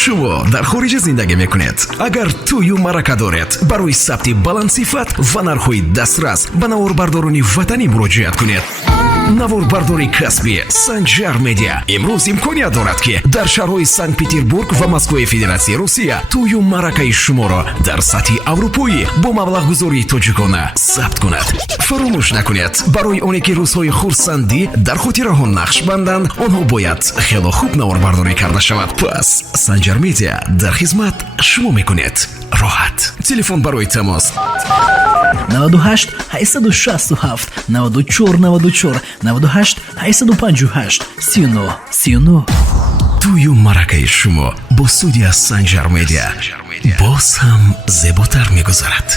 шумо дар хориҷ зиндагӣ мекунед. Агар тӯю марака доред, барои сабти баландсифат ва нархҳои дастрас ба наворбардорони ватанӣ муроҷиат кунед. наворбардори касбӣ Санҷар Медиа имрӯз имконият дорад ки дар шаҳрҳои Санкт-Петербург ва Москваи Федератсияи Русия тӯю маракаи шуморо дар сатҳи аврупоӣ бо маблағгузории тоҷикона сабт кунад. фаромӯш накунед, барои оне ки рӯзҳои хурсандӣ дар хотираҳо нақш банданд, онҳо бояд хело хуб наворбардорӣ карда шавад. пас Санҷар Медиа дар хизмат шумо мекунед. роҳат. телефон барои тамос 98 867 94 94 98 858 39 39. тӯю маракаи шумо бо студия Санҷар Медиа боз ҳам зеботар мегузарад.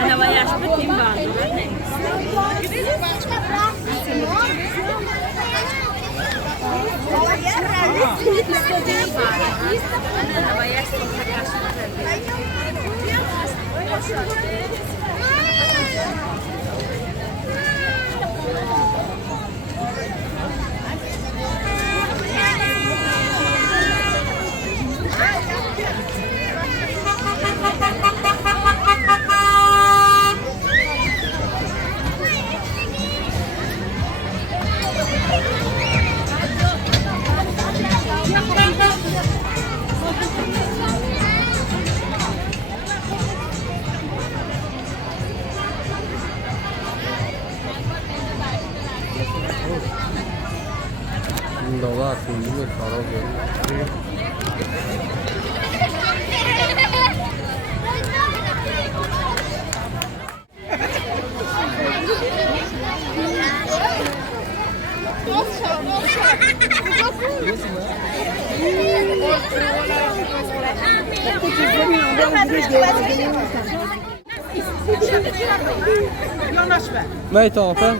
Она вояж по Тимбану. Nej, ta den.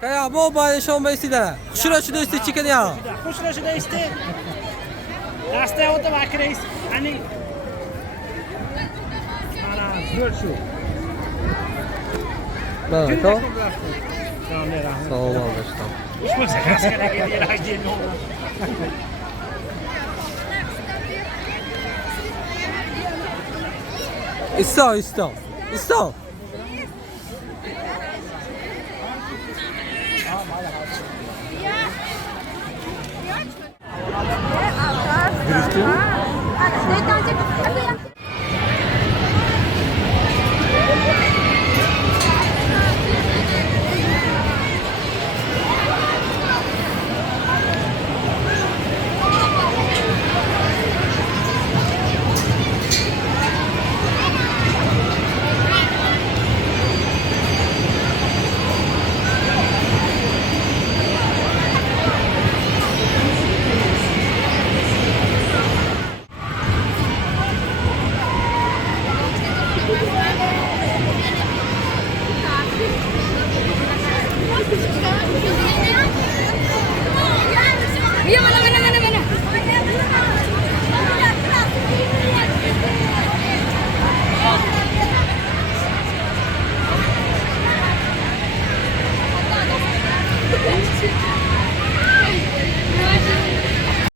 Kaya bu bayı şom beyside. Şura şurada üstü çıkın ya. Şura şurada üstü. Rastaya o da bakırız. Hani. Ana, gör şu. Ne to? Kamera. Sağ ol işte. Uçmak sakasına geliyor. Hadi ne olur. İsta, İsta. İsta. Zeytan